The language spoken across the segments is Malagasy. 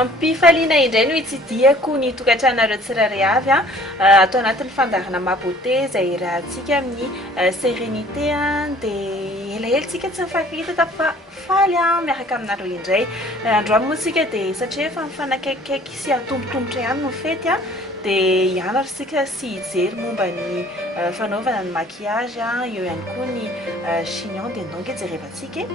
ampifaliana indray no hitsidiako ny tokantranareo tsirairay avy a atao anatin'ny fandarana mabote izay rahantsika amin'ny sérénité a dia elaelatsika tsy mifankahita fa faly a miaraka aminareo indray androany moa tsika dia satria efa mifanakaikikaiky sy atombotombotra ihany no fety a dia hianatra sika sy hijery momba ny fanaovana ny maquillage a eo ihany koa ny chignon dia donc jerevantsika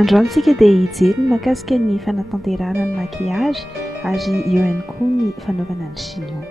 androantsika dia hijery ny mahakasika ny fanatanterahana ny maquillage ary eo ihany koa ny fanaovana ny chignon.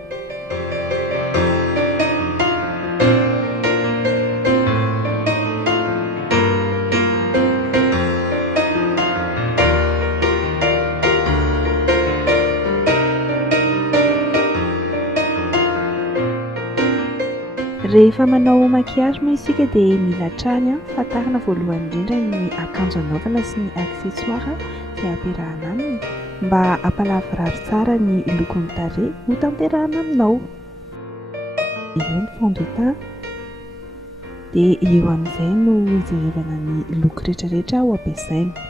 Rehefa manao maquillage moa isika dia mila trany fatarina voalohany indrindra ny akanjo anaovana sy ny accessoire izay ampiarahana aminy mba hampalavorary tsara ny lokon'ny tarehy ho tanterahana aminao. Eo ny fond de teint dia eo amin'izay no hijerevana ny loko rehetrarehetra ho ampiasaina.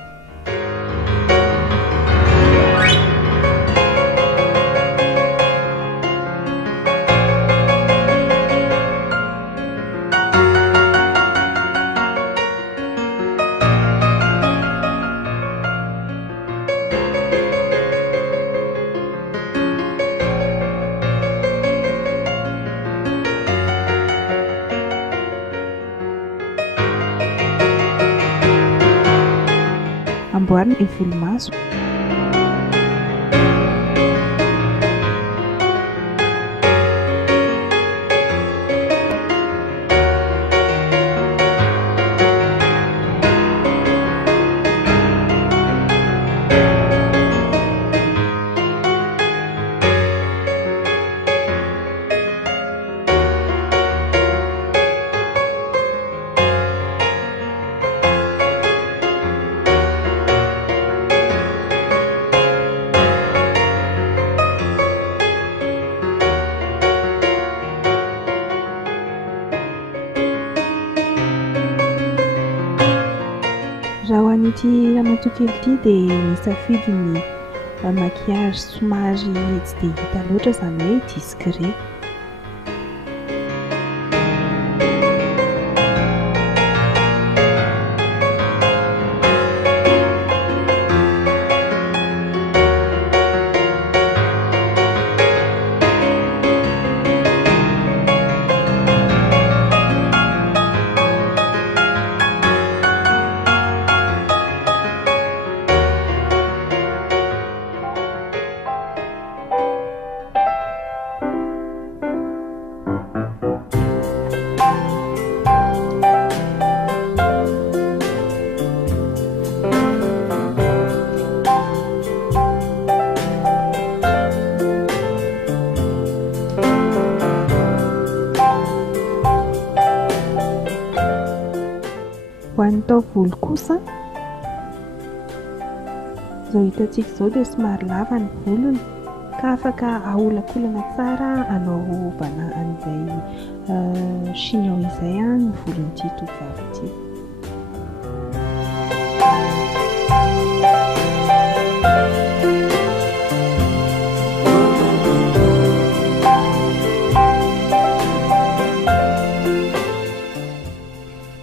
Amboarina ny volomaso. Raha ho an'ity ramatoa kely ity dia nisafidy ny maquillage somary tsy dia hita loatra izany hoe discret. Ho an'ny taovolo kosa izao hitantsika izao dia somary lava ny volony ka afaka aholakolana tsara anaovana an'izay chignon izay ny volon'ity tovovavy ity.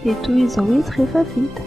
Dia toy izao izy rehefa vita.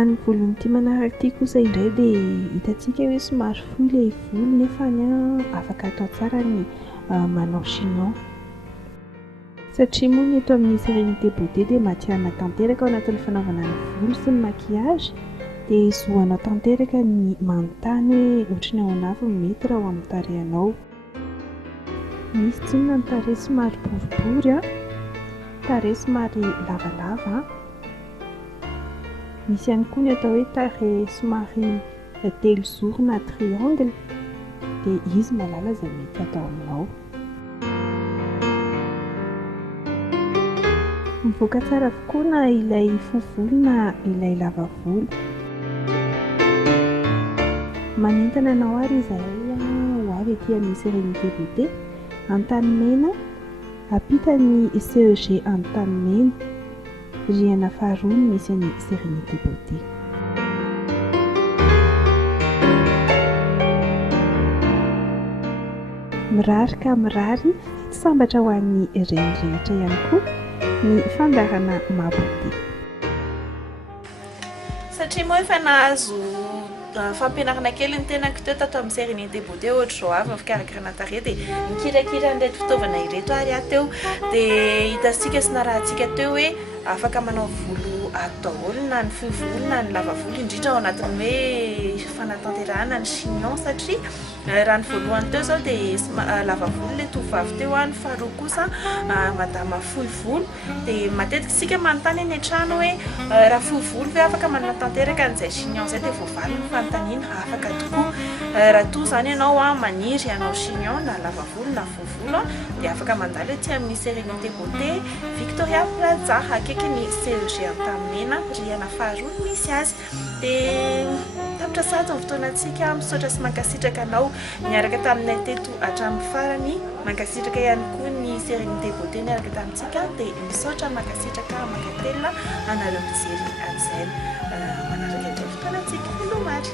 an'ny volon'ity manaraka ity kosa indray dia hitantsika hoe somary fohy ilay volo nefa afaka atao tsara ny manao chignon satria moa ny eto amin'ny sérénité beauté dia matihanina tanteraka ao anatin'ny fanaovana ny volo sy ny maquillage dia zohanao tanteraka ny manontany hoe ohatrany ao anavy mety raha ao amin'ny tarehinao. Misy tsinona ny tarehy somary boribory tarehy somary lavalava misy ihany koa ny atao hoe tarehy somary telozoro na triangle dia izy malala izay mety atao aminao. Mivoaka tsara avokoa na ilay fohy volo na ilay lava volo. Manentana anao ary izahay ho avy etỳ amin'ny sérénité beauté Antanimena apita ny CEG Antanimena rihana faharoa no misy ny sérénité beauté. Mirary ka mirary sambatra ho an'ny reny rehetra ihany koa ny fandarana maha-beauté. Satria moa efa nahazo fampianarana kely ny tenako teo tato amin'ny sérénité beauté ohatra zao avy fikarakarana tarehy dia mikirakira an'ireto fitaovana ireto ary aho teo dia hitantsika sy narahantsika teo hoe afaka manao volo ato daholo na ny fohy volo na ny lava volo indrindra ao anatin'ny hoe fanatanterahana ny chignon satria raha ny voalohany teo zao dia lava volo ilay tovovavy teo ny faharoa kosa madama fohy volo dia matetika isika manontany eny an-trano hoe raha fohy volo ve afaka manatanteraka an'izay chignon izay dia voavaly ny fanontaniana afaka tokoa raha toa izany ianao maniry ianao chignon na lava volo na fohy volo dia afaka mandalo etỳ amin'ny sérénité beauté Victoria Plaza akaiky ny CEG Antanimena rihana faharoa no misy azy dia tapitra sady ny fotoanantsika misaotra sy mankasitraka anao miaraka taminay teto hatramin'ny farany mankasitraka ihany koa ny sérénité beauté miaraka tamintsika dia misaotra mankasitraka mankatelina anareo mijery an'izay manaraka teo fotoanantsika milomary.